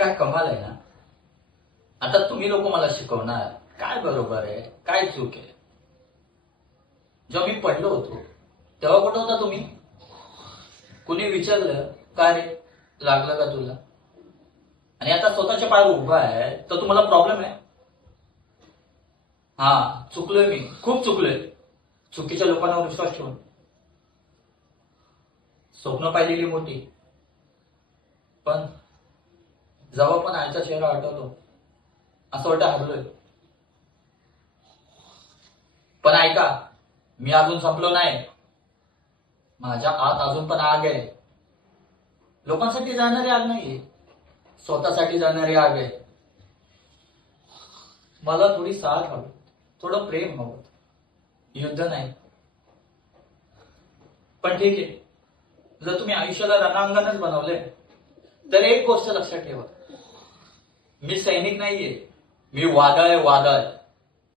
काय कमाल आहे ना. आता तुम्ही लोक मला शिकवणार काय बरोबर आहे काय चूक आहे. जेव्हा मी पडलो होतो तेव्हा कुठं होता तुम्ही? कुणी विचारलं का रे लागलं का तुला? आणि आता स्वतःच्या पायावर उभा आहे तर तुम्हाला प्रॉब्लेम आहे. हा, चुकलोय मी, खूप चुकलोय चुकीच्या लोकांवर विश्वास ठेवून. स्वप्न पाहिलेली मोठी, पण जेव्हा पण आईचा चेहरा आठवतो असं वाटतं हरलोय. पण ऐका, मी अजून संपलो नाही. माझ्या आत अजून पण आग आहे. लोकांसाठी जाणारी आग नाहीये, स्वतःसाठी जाणारी आग आहे. मला थोडी साथ हवी, थोडं प्रेम हवं, युद्ध नाही. पण ठीक आहे, जर तुम्ही आयुष्याला रणांगणच बनवले तर एक गोष्ट लक्षात ठेवा, मी सैनिक नाहीये, मी वादळ आहे, वादळ.